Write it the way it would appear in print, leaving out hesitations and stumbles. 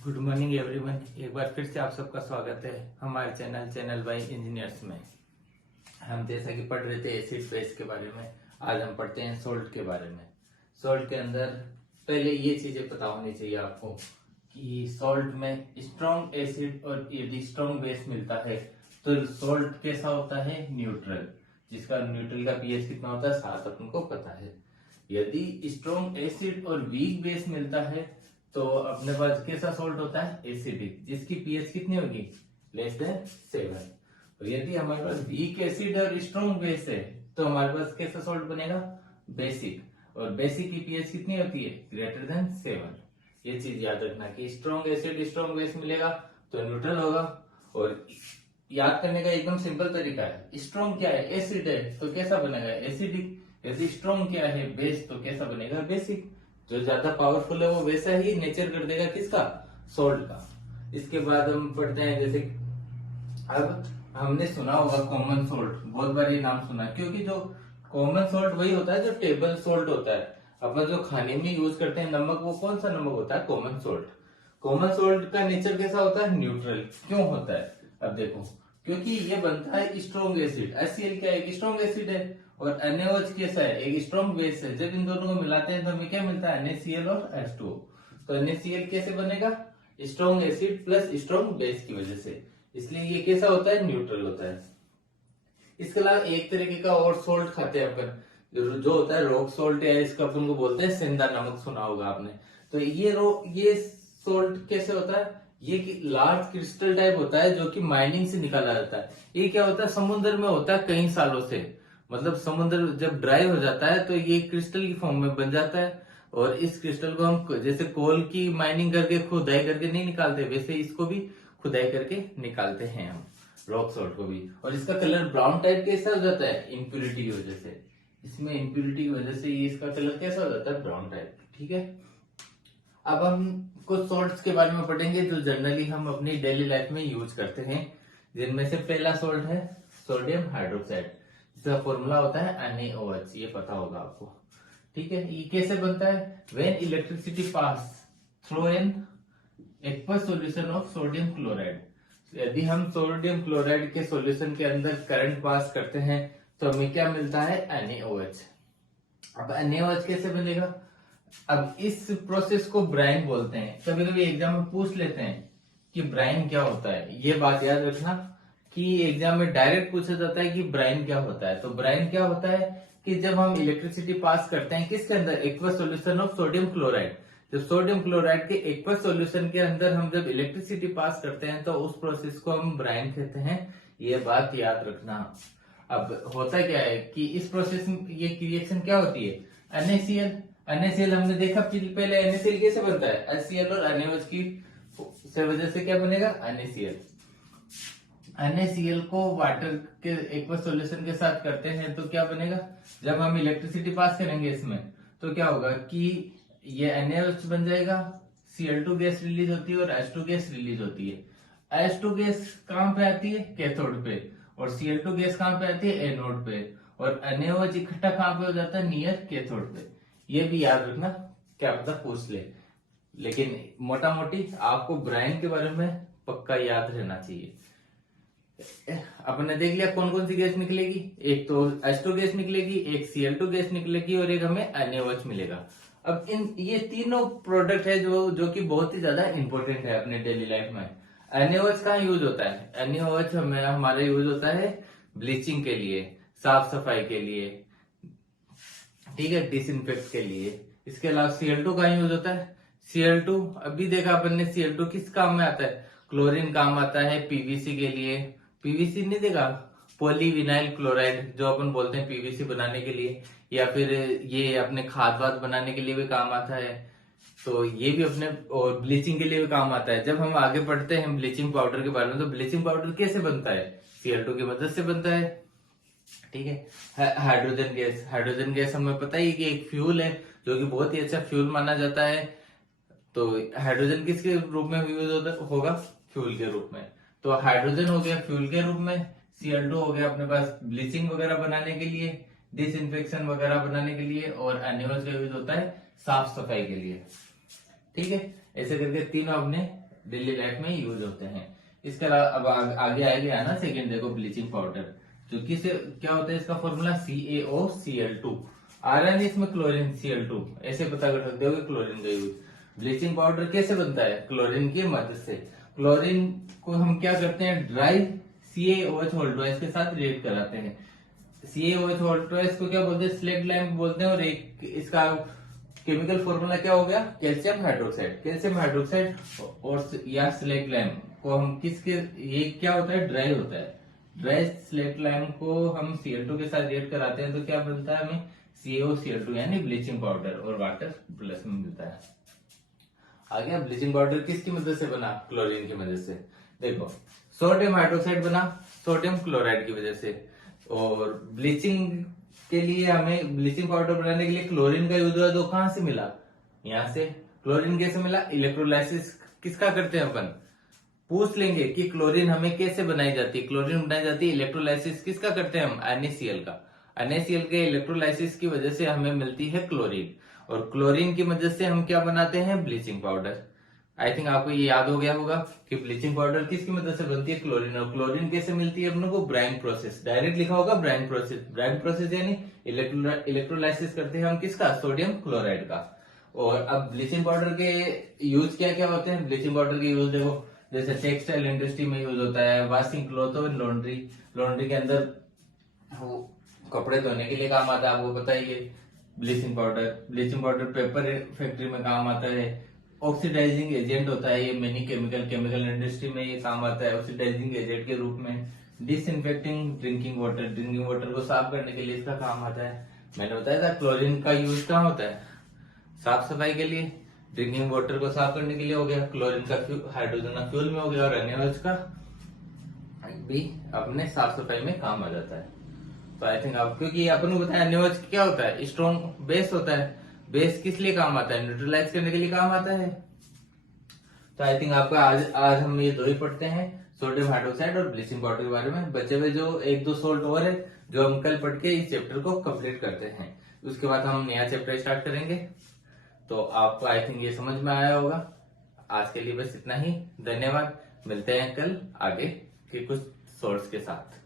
Good morning everyone. एक बार फिर से आप सबका स्वागत है हमारे चैनल बाय इंजीनियर्स में। हम जैसा कि पढ़ रहे थे एसिड बेस के बारे में, आज हम पढ़ते हैं सोल्ट के बारे में। सोल्ट के अंदर पहले ये चीजें पता होनी चाहिए आपको कि सोल्ट में स्ट्रॉन्ग एसिड और यदि स्ट्रॉन्ग बेस मिलता है तो सोल्ट कैसा होता है, न्यूट्रल, जिसका न्यूट्रल का पीएच कितना होता है 7, अपन को पता है। यदि स्ट्रॉन्ग एसिड और वीक बेस मिलता है तो अपने पास कैसा सोल्ट होता है, एसिडिक, जिसकी पीएच कितनी होगी, लेस देन 7। और यदि हमारे पास वीक एसिड और स्ट्रॉन्ग बेस है तो हमारे पास कैसा सोल्ट बनेगा, बेसिक, और बेसिक की पीएच कितनी होती है, ग्रेटर देन 7। ये चीज याद रखना कि स्ट्रॉन्ग एसिड स्ट्रॉन्ग बेस मिलेगा तो न्यूट्रल होगा। और याद करने का एकदम सिंपल तरीका है, स्ट्रॉन्ग क्या है, एसिड है तो कैसा बनेगा, एसिडिक। यदि स्ट्रॉन्ग क्या है, बेस, तो कैसा बनेगा, बेसिक। जो ज्यादा पावरफुल है वो वैसा ही नेचर कर देगा, किसका, सोल्ट का। इसके बाद हम पढ़ते हैं, जैसे अब हमने सुना होगा कॉमन सोल्ट, बहुत बार ये नाम सुना है, क्योंकि जो कॉमन सोल्ट वही होता है जो टेबल सोल्ट होता है। अपन जो खाने में यूज करते हैं नमक, वो कौन सा नमक होता है, कॉमन सोल्ट। कॉमन सोल्ट का नेचर कैसा होता है, न्यूट्रल। क्यों होता है, अब देखो, क्योंकि ये बनता है स्ट्रॉन्ग एसिड। HCl क्या है, एक स्ट्रॉन्ग एसिड है, और NaOH कैसा है, एक स्ट्रॉन्ग बेस है। जब इन दोनों को मिलाते हैं तो हमें क्या मिलता है, NaCl और H2O। तो NaCl कैसे बनेगा, strong acid plus strong base की वजह से, इसलिए ये कैसा होता है, न्यूट्रल होता है। इसके अलावा एक तरीके का और सोल्ट खाते हैं अपन, जो होता है रॉक सोल्ट, या इसका अपन को बोलते हैं सेंधा नमक, सुना होगा आपने। तो ये सोल्ट कैसे होता है, ये लार्ज क्रिस्टल टाइप होता है जो कि माइनिंग से निकाला जाता है। ये क्या होता है, समुद्र में होता है कई सालों से, मतलब समुद्र जब ड्राई हो जाता है तो ये क्रिस्टल की फॉर्म में बन जाता है। और इस क्रिस्टल को हम जैसे कोल की माइनिंग करके खुदाई करके नहीं निकालते, वैसे इसको भी खुदाई करके निकालते हैं हम, रॉक सॉल्ट को भी। और इसका कलर ब्राउन टाइप कैसा हो जाता है, इम्प्यूरिटी की वजह से। इसमें इम्प्यूरिटी की वजह से ये इसका कलर कैसा हो जाता है, ब्राउन टाइप। ठीक है, अब हम कुछ सॉल्ट्स के बारे में पढ़ेंगे जो जनरली हम अपनी डेली लाइफ में यूज करते हैं। जिनमें से पहला सॉल्ट है सोडियम हाइड्रोक्साइड, जिसका फॉर्मूला होता है NaOH, ये पता होगा आपको। ठीक है, ये कैसे बनता है, when electricity pass through an aqueous solution of sodium chloride. यदि हम सोडियम क्लोराइड के सॉल्यूशन के अंदर करंट पास करते हैं तो हमें क्या मिलता है, NaOH। अब NaOH कैसे बनेगा, अब इस प्रोसेस को ब्राइन बोलते हैं। कभी कभी एग्जाम में पूछ लेते हैं कि ब्राइन क्या होता है। ये बात याद रखना कि एग्जाम में डायरेक्ट पूछा जाता है कि ब्राइन क्या होता है। तो ब्राइन क्या होता है कि जब हम इलेक्ट्रिसिटी पास करते हैं किसके अंदर, aqueous solution of sodium chloride. जब सोडियम क्लोराइड के एक्वस सॉल्यूशन के अंदर हम जब इलेक्ट्रिसिटी पास करते हैं तो उस प्रोसेस को हम ब्राइन कहते हैं। ये बात याद रखना। अब होता क्या है कि इस प्रोसेस में ये रिएक्शन क्या होती है, NaCl हमने देखा पहले, NaCl कैसे बनता है, HCl और NaOH की से वजह से क्या बनेगा, NaCl को वाटर के एक्वस सॉल्यूशन के साथ करते हैं तो क्या बनेगा, जब हम इलेक्ट्रिसिटी पास करेंगे इसमें तो क्या होगा कि ये NaOH बन जाएगा, Cl2 गैस रिलीज होती है और H2 गैस रिलीज होती है। H2 गैस कहां पे आती है, कैथोड पे, और Cl2 गैस कहां पे आती है, एनोड पे, और NaOH इकट्ठा कहां पे हो जाता है, नियर कैथोड पे। ये भी याद रखना, क्या पता पूछ ले, लेकिन मोटा मोटी आपको ब्राइन के बारे में पक्का याद रहना चाहिए। अपन ने देख लिया कौन कौन सी गैस निकलेगी, एक तो H2 गैस निकलेगी, एक Cl2 गैस निकलेगी, और एक हमें NaOH मिलेगा। अब ये तीनों प्रोडक्ट है जो कि बहुत ही ज्यादा इंपॉर्टेंट है अपने डेली लाइफ में। NaOH कहाँ यूज होता है, NaOH हमारा यूज होता है ब्लीचिंग के लिए, साफ सफाई के लिए, ठीक है, डिसइंफेक्ट के लिए। इसके अलावा Cl2 का यूज होता है। Cl2 अभी देखा अपन ने, Cl2 किस काम में आता है, क्लोरीन काम आता है पीवीसी के लिए। पीवीसी नहीं देखा, पॉलीविनाइल क्लोराइड, जो अपन बोलते हैं पीवीसी बनाने के लिए, या फिर ये अपने खाद वाद बनाने के लिए भी काम आता है। तो ये भी अपने, और ब्लीचिंग के लिए भी काम आता है। जब हम आगे पढ़ते हैं ब्लीचिंग पाउडर के बारे में, तो ब्लीचिंग पाउडर कैसे बनता है, Cl2 की मदद से बनता है। ठीक है, हाइड्रोजन गैस हमें पता ही कि एक फ्यूल है जो कि बहुत ही अच्छा फ्यूल माना जाता है। तो हाइड्रोजन किसके रूप में यूज होगा, फ्यूल के रूप में। तो हाइड्रोजन हो गया फ्यूल के रूप में, Cl2 हो गया अपने पास ब्लीचिंग वगैरह बनाने के लिए, डिसइंफेक्शन वगैरह बनाने के लिए, और NaOH का यूज होता है साफ सफाई के लिए। ठीक है, ऐसे करके तीनों अपने डेली लाइफ में यूज होते हैं। इसके अलावा अब आगे आएगा ना सेकंड, देखो ब्लीचिंग पाउडर, जो कि क्या होता है इसका फॉर्मूला CaOCl2 आ रहा है नहीं इसमें, क्लोरीन Cl2, ऐसे पता कर सकते हो कि क्लोरीन का यूज। ब्लीचिंग पाउडर कैसे बनता है? क्लोरीन की मदद से। क्लोरीन को हम क्या करते हैं, ड्राई CaOH के साथ रिएक्ट कराते हैं। CaOH को क्या बोलते हैं, स्लेट लैम्प बोलते हैं। और एक इसका केमिकल फॉर्मूला क्या हो गया, कैल्शियम हाइड्रोक्साइड। कैल्शियम हाइड्रोक्साइड और या स्लेट लैम्प को हम किसके, ये क्या होता है, ड्राई होता है। ड्राई स्लेट लैम्प को हम Cl2 के साथ रिएक्ट कराते हैं तो क्या मिलता है हमें, CaOCl2 यानी ब्लीचिंग पाउडर, और वाटर प्लस में मिलता है। आ गया ब्लीचिंग पाउडर किसकी मदद से बना, क्लोरीन की मदद से। देखो सोडियम हाइड्रोक्साइड बना सोडियम क्लोराइड की वजह से। और ब्लीचिंग के लिए हमें, ब्लीचिंग पाउडर बनाने के लिए क्लोरीन का यूज हुआ, तो कहां से मिला, यहां से। क्लोरीन कैसे मिला, इलेक्ट्रोलाइसिस किसका करते हैं अपन, पूछ लेंगे कि क्लोरीन हमें कैसे बनाई जाती है। क्लोरीन बनाई जाती है इलेक्ट्रोलाइसिस किसका करते हैं हम, NaCl का। NaCl के इलेक्ट्रोलाइसिस की वजह से हमें मिलती है क्लोरीन, और क्लोरीन की मदद से हम क्या बनाते हैं, ब्लीचिंग पाउडर। आई थिंक आपको ये याद हो गया होगा कि ब्लीचिंग पाउडर किसकी मदद से बनती है, क्लोरीन। और क्लोरीन कैसे मिलती है अपनों को, ब्राइन प्रोसेस, डायरेक्ट लिखा होगा ब्राइन प्रोसेस। ब्राइन प्रोसेस यानी इलेक्ट्रोलाइसिस करते हैं हम किसका, सोडियम क्लोराइड का। और अब ब्लीचिंग पाउडर के यूज क्या क्या होते हैं, ब्लीचिंग पाउडर के यूज देखो, जैसे टेक्सटाइल इंडस्ट्री में यूज होता है, वॉशिंग क्लॉथ और लॉन्ड्री, लॉन्ड्री के अंदर वो कपड़े धोने के लिए काम आता है, आपको पता ही है bleaching powder. Bleaching powder paper factory में काम आता है, ऑक्सीडाइजिंग एजेंट होता है ये, मेनी केमिकल इंडस्ट्री में ये काम आता है ऑक्सीडाइजिंग एजेंट के रूप में। डिसइंफेक्टिंग ड्रिंकिंग वाटर को साफ करने के लिए इसका काम आता है। मैंने बताया था क्लोरीन का यूज कहाँ होता है, साफ सफाई के लिए। ड्रिंकिंग वाटर को साफ करने के लिए हो गया, क्लोरीन का हाइड्रोजन फ्यूल में हो गया, और NaOH का भी अपने साफ सफाई में काम आ जाता है। तो आई थिंक आप, क्योंकि अपन को बताया NaOH क्या होता है, स्ट्रॉन्ग बेस होता है। बेस किस लिए काम आता है, न्यूट्रलाइज करने के लिए काम आता है। तो आई थिंक आपका आज हम ये दो ही पढ़ते हैं, सोडियम हाइड्रोक्साइड और ब्लीचिंग पाउडर के बारे में। बचे हुए जो एक दो सोल्ट और है जो हम कल पढ़ के इस चैप्टर को कंप्लीट करते हैं, उसके बाद हम नया चैप्टर स्टार्ट करेंगे। तो आपको आई थिंक ये समझ में आया होगा। आज के लिए बस इतना ही, धन्यवाद। मिलते हैं कल आगे के कुछ सोर्स के साथ।